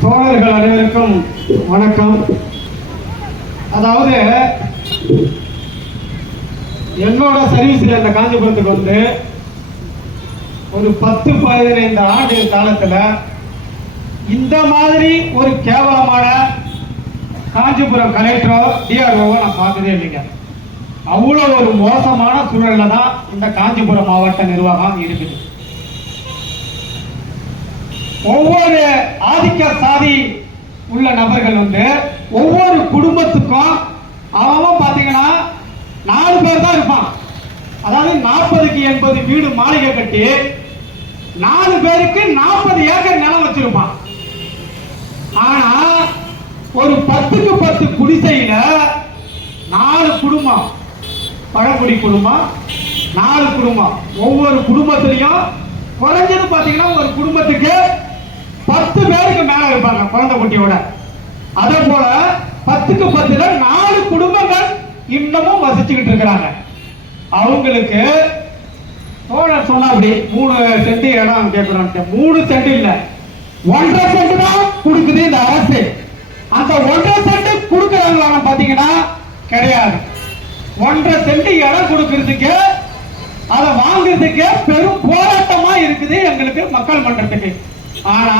தோழர்கள் அனைவருக்கும் வணக்கம். அதாவது என்னோட சர்வீஸில் இந்த காஞ்சிபுரத்துக்கு வந்து ஒரு பத்து பதினைந்து ஆண்டு காலத்தில் இந்த மாதிரி ஒரு கேவலமான காஞ்சிபுரம் கலெக்டரோ டிஆர்ஓவோ நான் பார்த்ததே இல்லைங்க. அவ்வளோ ஒரு மோசமான சூழலில் தான் இந்த காஞ்சிபுரம் மாவட்ட நிர்வாகம் இருக்குது. ஒவ்வொரு ஆதிக்க சாதி உள்ள நபர்கள் வந்து ஒவ்வொரு குடும்பத்துக்கும் அவன் பாத்தீங்கன்னா நாலு பேர் தான் இருப்பான் அதாவது நாற்பதுக்கு எண்பது வீடு மாளிகை கட்டி நாலு பேருக்கு நாற்பது ஏக்கர் நிலம் வச்சிருப்பான் ஆனா ஒரு பத்துக்கு பத்து குடிசையில நாலு குடும்பம். பழங்குடி குடும்பம் நாலு குடும்பம். ஒவ்வொரு குடும்பத்திலையும் குறைஞ்சது பாத்தீங்கன்னா ஒரு குடும்பத்துக்கு பத்து பேருக்கு மேல இருப்பாங்க குழந்தை குட்டியோட. அதே போல பத்துக்கு பத்துல நாலு குடும்பங்கள் இன்னமும் வசிச்சுக்கிட்டு இருக்கிறாங்க. அவங்களுக்கு தோழர் சொன்னா அப்படி மூணு சென்ட் இடம் கேட்கிறோம் மூணு சென்ட் இல்ல. ஒன்றரை சென்ட் தான் கொடுக்குது இந்த அரசு. அந்த ஒன்றரை சென்ட் கொடுக்குறாங்களான்னு பாத்தீங்கன்னா கிடையாது. ஒன்றரை சென்ட் இடம் கொடுக்கறதுக்கு அதை வாங்குறதுக்கு பெரும் போராட்டமா இருக்குது எங்களுக்கு மக்கள் மன்றத்துக்கு. ஆனா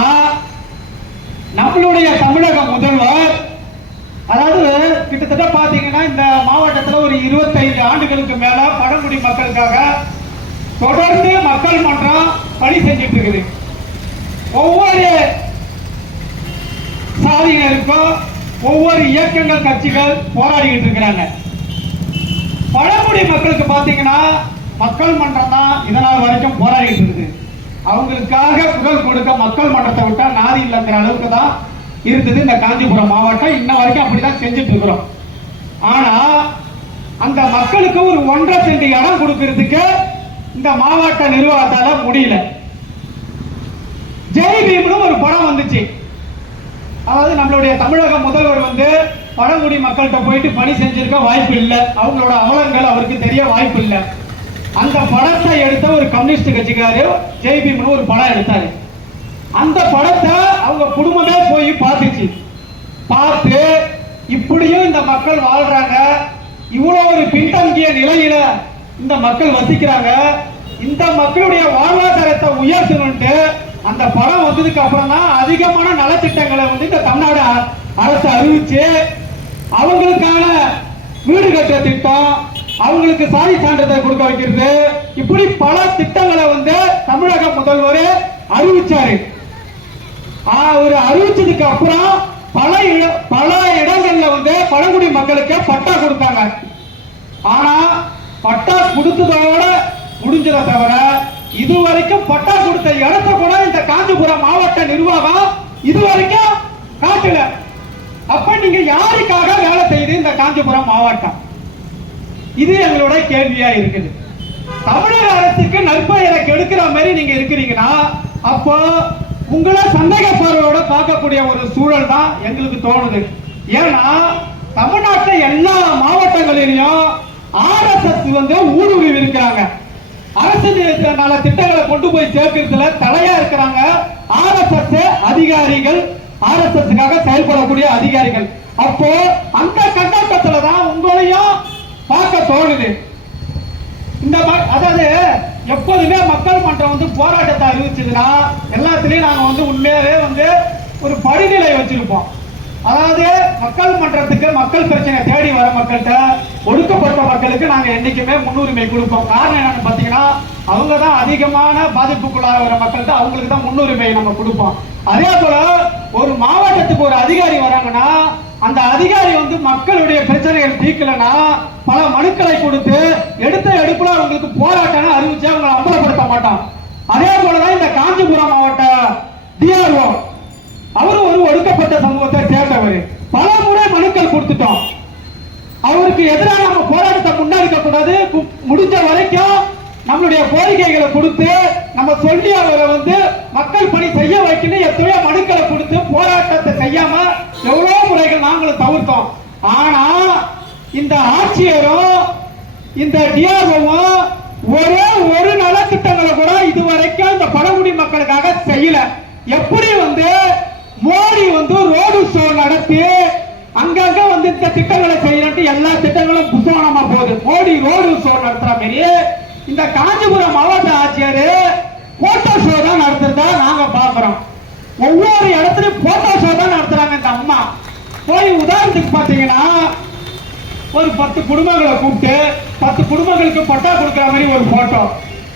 நம்மளுடைய தமிழக முதல்வர் அதாவது கிட்டத்தட்ட பாத்தீங்கன்னா இந்த மாவட்டத்துல ஒரு 25 ஆண்டுகளுக்கு மேல பழங்குடி மக்களுக்காக தொடர்ந்து மக்கள் மன்றம் பணி செஞ்சிட்டு இருக்குது. ஒவ்வொரு சாதியினருக்கும் ஒவ்வொரு இயக்கங்கள் கட்சிகள் போராடிக்கிட்டு இருக்கிறாங்க. பழங்குடி மக்களுக்கு பாத்தீங்கன்னா மக்கள் மன்றம் தான் இதனால் வரைக்கும் போராடிக்கிட்டு இருக்குது. அவங்களுக்காக புகழ் கொடுக்க மக்கள் மன்றத்தை விட்டா நாதி இல்லைங்கிற அளவுக்கு தான் இருந்தது இந்த காஞ்சிபுரம் மாவட்டம். இன்ன வரைக்கும் அப்படிதான் செஞ்சுட்டு இருக்கிறோம். ஆனா அந்த மக்களுக்கு ஒரு ஒன்றரை சென்ட் இடம் கொடுக்கறதுக்கு இந்த மாவட்ட நிர்வாகத்தால முடியல. ஜெய் பீம்னு ஒரு படம் வந்துச்சு. அதாவது நம்மளுடைய தமிழக முதல்வர் வந்து பழங்குடி மக்கள்கிட்ட போயிட்டு பணி செஞ்சிருக்க வாய்ப்பு இல்லை. அவங்களோட அவலங்கள் அவருக்கு தெரிய வாய்ப்பு இல்லை. அந்த படத்தை எடுத்த ஒரு கம்யூனிஸ்ட் கட்சிக்காரு ஜெய்பீம்னு ஒரு படம் எடுத்தாரு. அந்த படத்தை அவங்க குடும்பமே போய் பார்த்துச்சு. பார்த்து இப்படியும் இந்த மக்கள் வாழ்றாங்க. இவ்வளவு ஒரு பின்தங்கிய நிலையில இந்த மக்கள் வசிக்கிறாங்க. இந்த மக்களுடைய வாழ்வாதாரத்தை உயர்த்தணும்ட்டு அந்த படம் வந்ததுக்கு அப்புறம் தான் அதிகமான நலத்திட்டங்களை வந்து இந்த தமிழ்நாடு அரசு அறிவிச்சு அவங்களுக்கான வீடு கட்டுற திட்டம் அவங்களுக்கு சாதி சான்றிதழ் கொடுக்க வைக்கிறது. இப்படி பல திட்டங்களை வந்து தமிழக முதல்வர் அறிவிச்சாரு. அவர் அறிவிச்சதுக்கு அப்புறம் பல பல இடங்கள்ல வந்து பழங்குடி மக்களுக்கு பட்டா கொடுத்தாங்க. ஆனா பட்டா கொடுத்ததோட முடிஞ்சதை தவிர இதுவரைக்கும் பட்டா கொடுத்த இடத்த கூட இந்த காஞ்சிபுரம் மாவட்ட நிர்வாகம் இதுவரைக்கும் காட்டல. அப்ப நீங்க யாருக்காக வேலை செய்யுது இந்த காஞ்சிபுரம் மாவட்டம்? இது எங்களோட கேள்வியா இருக்குது. தமிழக அரசுக்கு நற்பெயரை கெடுக்கிற மாதிரி நீங்க இருக்கிறீங்கன்னா அப்போ உங்களை சந்தேக பார்வையோட பார்க்கக்கூடிய ஒரு சூழல் தான் எங்களுக்கு தோணுது. ஏன்னா தமிழ்நாட்டில் எல்லா மாவட்டங்களிலையும் ஆர்எஸ்எஸ் வந்து ஊடுருவி இருக்கிறாங்க அரசு நல திட்டங்களை கொண்டு போய் சேர்க்கிறதுல தலையா இருக்கிறாங்க ஆர்எஸ்எஸ் அதிகாரிகள். ஆர்எஸ்எஸ்க்காக செயல்படக்கூடிய அதிகாரிகள். அப்போ அந்த கண்ணோட்டத்துல தான் உங்களையும் தோணுது. இந்த மாதிரி அதாவது எப்போதுமே மக்கள் மன்றம் வந்து போராட்டத்தை அறிவிச்சதுன்னா எல்லாத்துலயும் நாங்க வந்து உண்மையாவே வந்து ஒரு படிநிலை வச்சிருப்போம். அதாவது மக்கள் மன்றத்துக்கு மக்கள் பிரச்சனை தேடி வர மக்கள்கிட்ட ஒடுக்கப்பட்ட மக்களுக்கு நாங்க என்னைக்குமே முன்னுரிமை கொடுப்போம். காரணம் என்னன்னு பாத்தீங்கன்னா அவங்க தான் அதிகமான பாதிப்புக்குள்ளாகிற மக்கள்கிட்ட அவங்களுக்கு தான் முன்னுரிமை நம்ம கொடுப்போம். அதே போல ஒரு மாவட்டத்துக்கு ஒரு அதிகாரி வராங்கன்னா அந்த அதிகாரி வந்து மக்களுடைய பிரச்சனைகள் தீர்க்கலனா பல மனுக்களை கொடுத்து எடுத்த எடுப்புல அவங்களுக்கு போராட்டம் அறிவிச்சு அவங்களை அம்பலப்படுத்த மாட்டான். அதே போலதான் இந்த காஞ்சிபுரம் மாவட்ட டிஆர்ஓ அவரும் ஒரு ஒடுக்கப்பட்ட சமூகத்தை சேர்ந்தவர். பல முறை மனுக்கள் கொடுத்துட்டோம். அவருக்கு எதிராக நம்ம போராட்டத்தை முன்னெடுக்க கூடாது. முடிஞ்ச வரைக்கும் நம்மளுடைய கோரிக்கைகளை கொடுத்து நம்ம சொல்லி அவரை வந்து மக்கள் பணி செய்ய வைக்கணும். எத்தனையோ மனுக்களை கொடுத்து போராட்டத்தை செய்யாம எவ்வளவு முறைகள் நாங்களும் தவிர்த்தோம். ஆனா இந்த ஆட்சியரும் இந்த டிஆர்ஓவும் ஒரே ஒரு நலத்திட்டங்களை கூட இதுவரைக்கும் இந்த பழங்குடி மக்களுக்காக செய்யல. எப்படி வந்து மோடி வந்து ரோடு ஷோ நடத்தி அங்கங்க வந்து இந்த திட்டங்களை செய்யறட்டு எல்லா திட்டங்களும் புத்தகமா போகுது. மோடி ரோடு ஷோ நடத்துற மாதிரி இந்த காஞ்சிபுரம் மாவட்ட ஆட்சியர் போட்டோ ஷோ தான் நடத்துறதா நாங்க பாக்குறோம். ஒவ்வொரு இடத்துலயும் போட்டோ ஷோ தான் நடத்துறாங்க இந்த அம்மா. போய் உதாரணத்துக்கு பாத்தீங்கன்னா ஒரு பத்து குடும்பங்களை கூப்பிட்டு பத்து குடும்பங்களுக்கு பட்டா கொடுக்குற மாதிரி ஒரு போட்டோ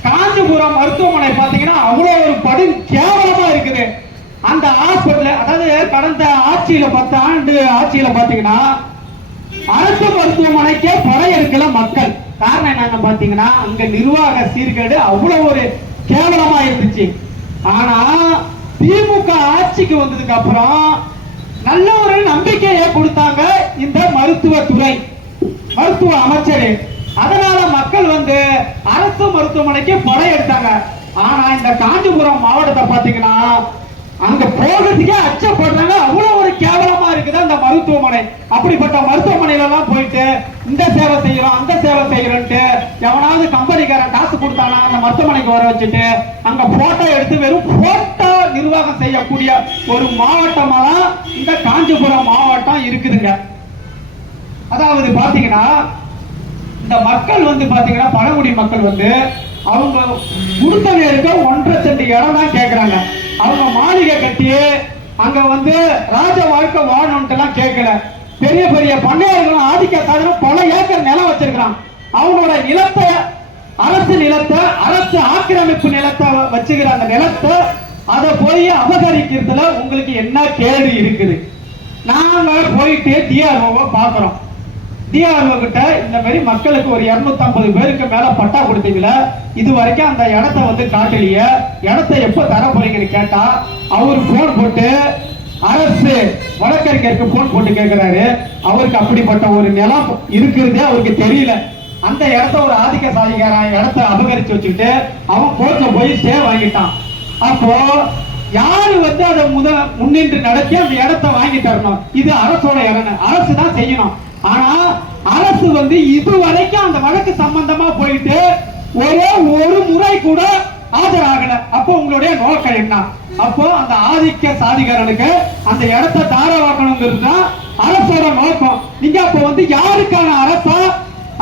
காஞ்சிபுரம் மருத்துவமனை பாத்தீங்கன்னா அவ்வளவு ஒரு படு கேவலமா இருக்குது. அந்த ஹாஸ்பிட்டல் அதாவது கடந்த ஆட்சியில பத்து ஆண்டு ஆட்சியில பாத்தீங்கன்னா அரசு மருத்துவமனைக்கே படையெடுக்கல மக்கள். காரணம் என்னன்னு பாத்தீங்கன்னா அங்க நிர்வாக சீர்கேடு அவ்வளவு ஒரு கேவலமா இருந்துச்சு. ஆனா திமுக ஆட்சிக்கு வந்ததுக்கு அப்புறம் நல்ல ஒரு நம்பிக்கையை கொடுத்தாங்க இந்த மருத்துவத்துறை. மருத்துவ அமைச்சர் அதனால மக்கள் வந்து அரசு மருத்துவமனைக்கு படையெடுத்தாங்க ஆனா இந்த காஞ்சிபுரம் மாவட்டத்தை பாத்தீங்கன்னா அங்க போகிறதுக்கே அச்சப்படுறாங்க அவ்வளவு ஒரு கேவலமா இருக்குது அந்த மருத்துவமனை. அப்படிப்பட்ட மருத்துவமனையில எல்லாம் போயிட்டு இந்த சேவை செய்யறோம் அந்த சேவை செய்யறோம்ட்டு எவனாவது கம்பெனிக்காரன் காசு கொடுத்தானா அந்த மருத்துவமனைக்கு வர வச்சுட்டு அங்க போட்டோ எடுத்து வெறும் போட்டோ நிர்வாகம் செய்யக்கூடிய ஒரு மாவட்டமா தான் இந்த காஞ்சிபுரம் மாவட்டம் இருக்குதுங்க. அதாவது பாத்தீங்கன்னா இந்த மக்கள் வந்து பாத்தீங்கன்னா பழங்குடி மக்கள் வந்து அவங்க கொடுத்த நேருக்கு ஒன்றரை சென்ட் இடம் தான் கேக்குறாங்க. அவங்க மாளிகை கட்டி அங்க வந்து ராஜ வாழ்க்கை வாழணும்ட்டு எல்லாம் கேட்கல பெரிய பெரிய பண்ணையாளர்களும் ஆதிக்க சாதனம் பல ஏக்கர் நிலம் வச்சிருக்கிறான் அவங்களோட நிலத்தை அரசு நிலத்தை அரசு ஆக்கிரமிப்பு நிலத்தை வச்சுக்கிற அந்த நிலத்தை அதை போய் அபகரிக்கிறதுல உங்களுக்கு என்ன கேடு இருக்குது? நாங்க போயிட்டு டிஆர்ஓவை பாக்குறோம். டிஆர்ஓ கிட்ட இந்த மாதிரி மக்களுக்கு ஒரு 250 பேருக்கு மேல பட்டா கொடுத்தீங்களா இது வரைக்கும் அந்த இடத்த வந்து காட்டலையே. இடத்த எப்ப தர போறீங்கன்னு கேட்டா அவர் போன் போட்டு அரசு வழக்கறிஞருக்கு போன் போட்டு கேட்கிறாரு அவருக்கு அப்படிப்பட்ட ஒரு நிலம் இருக்கிறதே அவருக்கு தெரியல. அந்த இடத்த ஒரு ஆதிக்க சாதிக்காரன் இடத்த அபகரிச்சு வச்சுட்டு அவன் கோர்ட்ல போய் ஸ்டே வாங்கிட்டான். அப்போ யாரு வந்து அதை முத முன்னின்று நடத்தி அந்த இடத்த வாங்கி தரணும்? இது அரசோட இடம். அரசு தான் செய்யணும். ஆனா அரசு வந்து இது வரைக்கும் அந்த வழக்கு சம்பந்தமா போயிட்டு ஒரே ஒரு முறை கூட ஆஜராகல. அப்போ உங்களுடைய நோக்கம் என்ன? அப்போ அந்த ஆதிக்க சாதிகாரனுக்கு அந்த இடத்தை தாரவாக்கணுங்கிறது தான் அரசோட நோக்கம். நீங்க அப்ப வந்து யாருக்கான அரசா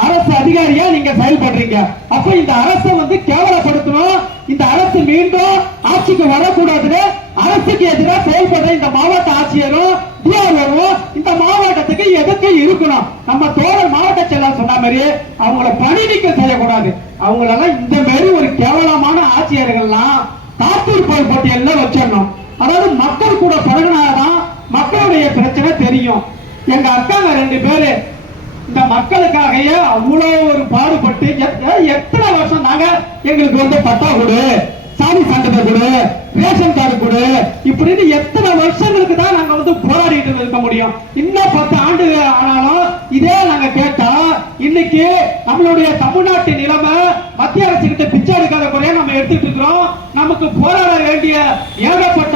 அரசு அதிகாரியா நீங்க செயல்படுறீங்க. அப்ப இந்த அரசை வந்து கேவலப்படுத்தணும். இந்த அரசு மீண்டும் ஆட்சிக்கு வரக்கூடாதுன்னு அரசுக்கு எதிராக செயல்படுற இந்த மாவட்ட ஆட்சியரும் டிஆர்ஓவும் இந்த மாவட்டத்துக்கு எதுக்கு இருக்கணும். நம்ம தோழர் மாவட்ட செயலர் சொன்ன மாதிரி அவங்கள பணி நீக்கம் செய்யக்கூடாது. அவங்களெல்லாம் இந்த மாதிரி ஒரு கேவலமான ஆட்சியர்கள்லாம் காத்திருப்போர் பட்டியல வச்சிடணும். அதாவது மக்கள் கூட பழகினாதான் மக்களுடைய பிரச்சனை தெரியும். எங்க அக்காங்க ரெண்டு பேரு இந்த மக்களுக்காகவே அவ்வளவு ஒரு பாடுபட்டு எத்தனை வருஷம் நாங்க எங்களுக்கு வந்து பட்டா கொடு சாதி சான்றிதழ் கொடு ரேஷன் கார்டு கொடு இப்படின்னு எத்தனை வருஷங்களுக்கு தான் நாங்க வந்து போராடிட்டு இருக்க முடியும். இன்னும் பத்து ஆண்டு ஆனாலும் இதே நாங்க கேட்டா இன்னைக்கு நம்மளுடைய தமிழ்நாட்டு நிலைமை மத்திய அரசு கிட்ட பிச்சை எடுக்காத குறைய நம்ம எடுத்துட்டு இருக்கிறோம். நமக்கு போராட வேண்டிய ஏகப்பட்ட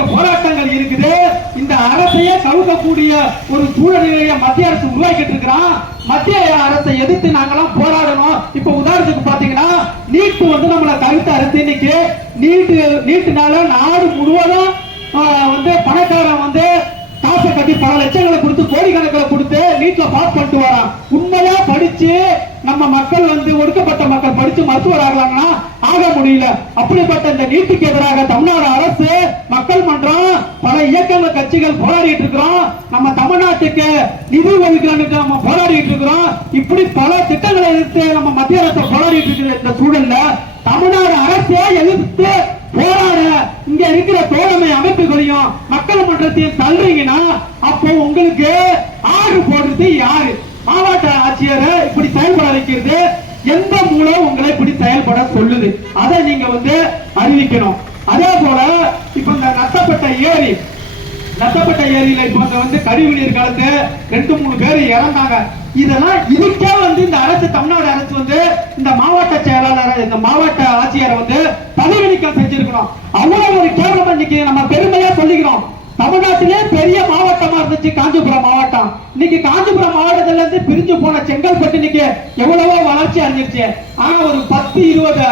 அரசையே கவுக்கக்கூடிய ஒரு சூழ்நிலையை மத்திய அரசு உருவாக்கிட்டு இருக்கிறான் மத்திய அரசை எதிர்த்து நாங்கெல்லாம் போராடணும். இப்ப உதாரணத்துக்கு பாத்தீங்கன்னா நீட்டு வந்து நம்மளை கருத்து அறுத்து இன்னைக்கு நீட்டு நீட்டுனால நாடு முழுவதும் வந்து பணக்காரன் வந்து காசை கட்டி பல லட்சங்களை கொடுத்து கோடிக்கணக்கில் கொடுத்து நீட்ல பாஸ் பண்ணிட்டு வரான். உண்மையா படிச்சு நம்ம மக்கள் வந்து ஒடுக்கப்பட்ட மக்கள் படிச்சு மருத்துவர் ஆகலாம்னா ஆக முடியல. அப்படிப்பட்ட இந்த நீட்டுக்கு எதிராக தமிழ்நாடு அரசு மக்கள் மன்றம் பல இயக்கங்கள் கட்சிகள் போராடிட்டு இருக்கிறோம். நம்ம தமிழ்நாட்டுக்கு நிதி ஒதுக்கலான்னு நம்ம போராடிட்டு இருக்கிறோம். இப்படி பல திட்டங்களை எதிர்த்து நம்ம மத்திய அரசு போராடிட்டு இருக்கிற இந்த சூழல்ல தமிழ்நாடு அரசே எதிர்த்து போராட இங்க இருக்கிற தோழமை அமைப்புகளையும் மக்கள் மன்றத்தையும் தள்ளுறீங்கன்னா அப்போ உங்களுக்கு ஆறு போடுறது யாரு? மாவட்ட ஆட்சியரை இப்படி செயல்பட வைக்கிறது எந்த மூலம் உங்களை இப்படி செயல்பட சொல்லுது? அதை நீங்க வந்து அறிவிக்கணும். அதே போல இப்ப இந்த நத்தப்பட்ட ஏரி நத்தப்பட்ட ஏரியில இப்ப வந்து கழிவு நீர் கலந்து ரெண்டு மூணு பேர் இறந்தாங்க. இதெல்லாம் இதுக்கே வந்து இந்த அரசு தமிழ்நாடு அரசு வந்து இந்த மாவட்ட செயலாளர் இந்த மாவட்ட ஆட்சியரை வந்து பதவி செஞ்சிருக்கணும். அவ்வளவு ஒரு கேவலம் இன்னைக்கு நம்ம பெருமையா சொல்லிக்கிறோம். தமிழ்நாட்டிலே பெரிய மாவட்டமா இருந்துச்சு காஞ்சிபுரம் மாவட்டம். இன்னைக்கு காஞ்சிபுரம் மாவட்டத்துல இருந்து பிரிஞ்சு போன செங்கல்பட்டு இன்னைக்கு எவ்வளவோ வளர்ச்சி அடைஞ்சிருச்சு. ஆனா ஒரு பத்து இருபது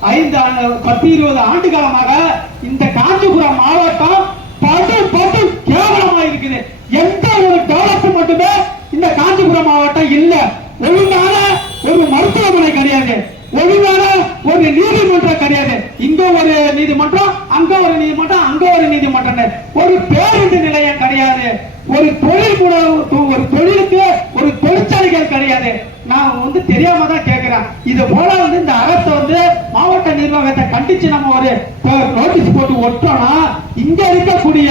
ஐந்து ஆண்டு- பத்து இருபது ஆண்டு காலமாக இந்த காஞ்சிபுரம் மாவட்டம் படு படு கேவலமா இருக்குது. எந்த ஒரு டெவலப்மெண்ட்டுமே இந்த காஞ்சிபுரம் மாவட்டம் இல்ல. ஒழுங்கான ஒரு மருத்துவமனை கிடையாது. ஒழுங்கான ஒரு நீதிமன்றம் கிடையாது. இங்க ஒரு நீதிமன்றம் அங்க ஒரு நீதிமன்றம் அங்க ஒரு நீதிமன்றம் ஒரு பேருந்து நிலையம் கிடையாது. ஒரு தொழில் ஒரு தொழிலுக்கு ஒரு தொழிற்சாலைகள் கிடையாது. நான் வந்து தெரியாம தான் கேட்கிறேன் இது போல வந்து இந்த அரசு வந்து மாவட்ட நிர்வாகத்தை கண்டிச்சு நம்ம ஒரு நோட்டீஸ் போட்டு ஒட்டோம்னா இங்க இருக்கக்கூடிய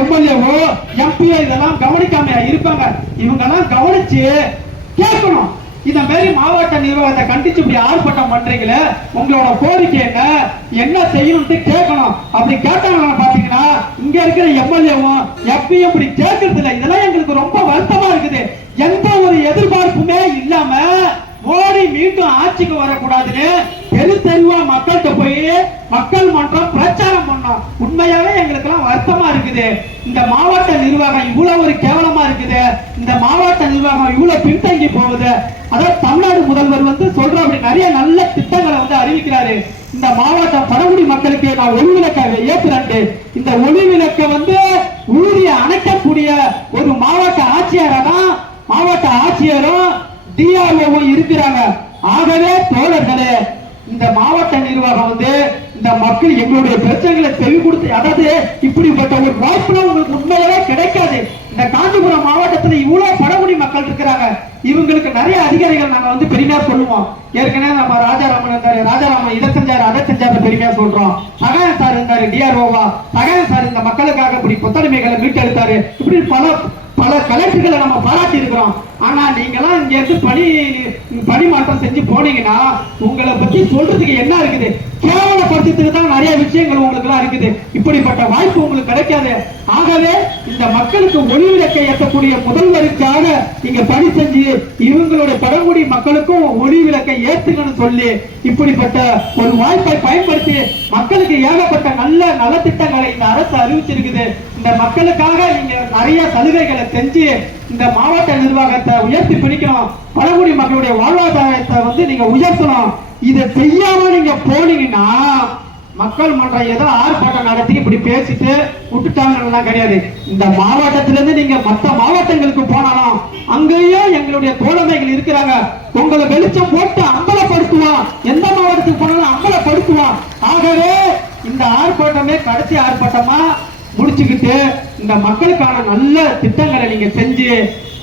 எம்எல்ஏவோ எம்பிஓ இதெல்லாம் கவனிக்காம இருப்பாங்க. இவங்க எல்லாம் கவனிச்சு கேட்கணும். இந்த மாதிரி மாவட்ட நிர்வாகத்தை கண்டிச்சு இப்படி ஆர்ப்பாட்டம் பண்றீங்களே உங்களோட கோரிக்கை என்ன? என்ன செய்யணும்னு கேட்கணும். அப்படி கேட்டாங்க பாத்தீங்கன்னா இங்க இருக்கிற எம்எல்ஏவும் எப்பயும் இப்படி கேட்கறது இல்லை. இதெல்லாம் எங்களுக்கு ரொம்ப வருத்தமா இருக்குது. எந்த ஒரு எதிர்பார்ப்புமே இல்லாம மோடி மீண்டும் ஆட்சிக்கு வரக்கூடாதுன்னு தெரு தெருவா மக்கள்கிட்ட போய் மக்கள் மன்றம் பிரச்சாரம் பண்ணோம். உண்மையாவே எங்களுக்கு எல்லாம் வருத்தமா இருக்குது. இந்த மாவட்ட நிர்வாகம் இவ்வளவு ஒரு கேவலமா இருக்குது. இந்த மாவட்ட நிர்வாகம் இவ்வளவு பின்தங்கி போகுது. அதாவது தமிழ்நாடு முதல்வர் வந்து சொல்ற அப்படி நிறைய நல்ல திட்டங்களை வந்து அறிவிக்கிறாரு. இந்த மாவட்டம் பழங்குடி மக்களுக்கு நான் ஒளி விளக்க இந்த ஒளி விளக்க வந்து ஊதிய அணைக்கக்கூடிய ஒரு மாவட்ட ஆட்சியரை தான் மாவட்ட ஆட்சியரும் டிஆர்ஓவும் இருக்கிறாங்க. ஆகவே தோழர்களே இந்த மாவட்ட நிர்வாகம் வந்து இந்த மக்கள் எங்களுடைய பிரச்சனைகளை செவி கொடுத்து அதாவது இப்படிப்பட்ட ஒரு வாய்ப்புலாம் உங்களுக்கு உண்மையிலே கிடைக்காது. இந்த காஞ்சிபுரம் மாவட்டத்துல இவ்வளவு பழங்குடி மக்கள் இருக்கிறாங்க. இவங்களுக்கு நிறைய அதிகாரிகள் நாங்க வந்து பெருமையா சொல்லுவோம். ஏற்கனவே நம்ம ராஜாராமன் இருந்தாரு. ராஜாராமன் இதை செஞ்சாரு அதை செஞ்சாரு பெருமையா சொல்றோம். சகாய சார் இருந்தாரு டிஆர்ஓவா சகாய சார் இந்த மக்களுக்காக இப்படி புத்தடிமைகளை மீட்டெடுத்தாரு. இப்படி பல பல கலெக்டர்களை நம்ம பாராட்டி இருக்கிறோம். ஆனா நீங்களாம் இங்க இருந்து பணி பணி மாற்றம் செஞ்சு போனீங்கன்னா உங்களை பத்தி சொல்றதுக்கு என்ன இருக்குது? கேவலப்படுத்துறதுக்கு தான் நிறைய விஷயங்கள் உங்களுக்கு எல்லாம் இருக்குது. இப்படிப்பட்ட வாய்ப்பு உங்களுக்கு கிடைக்காது. ஆகவே இந்த மக்களுக்கு ஒளி விளக்கை ஏற்றக்கூடிய முதல்வருக்காக நீங்க பணி செஞ்சு இவங்களுடைய பழங்குடி மக்களுக்கும் ஒளி விளக்கை ஏத்துங்கன்னு சொல்லி இப்படிப்பட்ட ஒரு வாய்ப்பை பயன்படுத்தி மக்களுக்கு ஏகப்பட்ட நல்ல நலத்திட்டங்களை இந்த அரசு அறிவிச்சிருக்குது. இந்த மக்களுக்காக நீங்க நிறைய சலுகைகளை செஞ்சு இந்த மாவட்ட நிர்வாகத்தை உயர்த்தி பிடிக்கணும். பழங்குடி மக்களுடைய வாழ்வாதாரத்தை வந்து நீங்க உயர்த்தணும். இதை செய்யாம நீங்க போனீங்கன்னா மக்கள் மன்றம் ஏதோ ஆர்ப்பாட்டம் நடத்தி இப்படி பேசிட்டு விட்டுட்டாங்கலாம் கிடையாது. இந்த மாவட்டத்திலிருந்து நீங்க மற்ற மாவட்டங்களுக்கு போனாலும் அங்கேயும் எங்களுடைய தோழமைகள் இருக்கிறாங்க. உங்களை வெளிச்சம் போட்டு அம்பலப்படுத்துவோம் எந்த மாவட்டத்துக்கு போனாலும் அம்பலப்படுத்துவோம் ஆகவே இந்த ஆர்ப்பாட்டமே கடைசி ஆர்ப்பாட்டமா முடிச்சுக்கிட்டு இந்த மக்களுக்கான நல்ல திட்டங்களை நீங்க செஞ்சு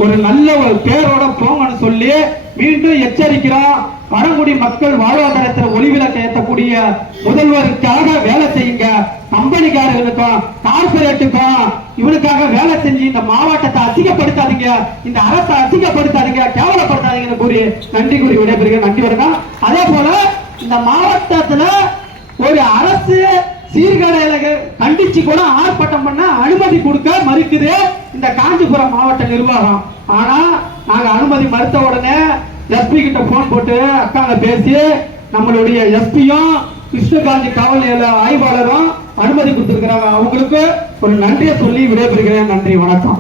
ஒரு நல்ல ஒரு பேரோட போங்கன்னு சொல்லி மீண்டும் எச்சரிக்கிறோம். பழங்குடி மக்கள் வாழ்வாதாரத்தில் ஒளிவிலக்க ஏற்றக்கூடிய முதல்வருக்காக வேலை செய்யுங்க. கம்பெனிக்காரர்களுக்கும் கார்பரேட்டுக்கும் இவனுக்காக வேலை செஞ்சு இந்த மாவட்டத்தை அதிகப்படுத்தாதீங்க இந்த அரசை அதிகப்படுத்தாதீங்க கேவலப்படுத்தாதீங்கன்னு கூறி நன்றி கூறி விடைபெறுகிறேன். நன்றி வணக்கம். அதே போல இந்த மாவட்டத்துல ஒரு அரசு சீர்கடையில கண்டிச்சு கூட ஆர்ப்பாட்டம் பண்ண அனுமதி கொடுக்க மறுக்குது இந்த காஞ்சிபுரம் மாவட்ட நிர்வாகம். ஆனா நாங்க அனுமதி மறுத்த உடனே எஸ்பி கிட்ட போன் போட்டு அக்காங்க பேசி நம்மளுடைய எஸ்பியும் கிருஷ்ணகாந்தி காவல் நிலைய ஆய்வாளரும் அனுமதி கொடுத்திருக்கிறாங்க. அவங்களுக்கு ஒரு நன்றியை சொல்லி விடைபெறுகிறேன். நன்றி வணக்கம்.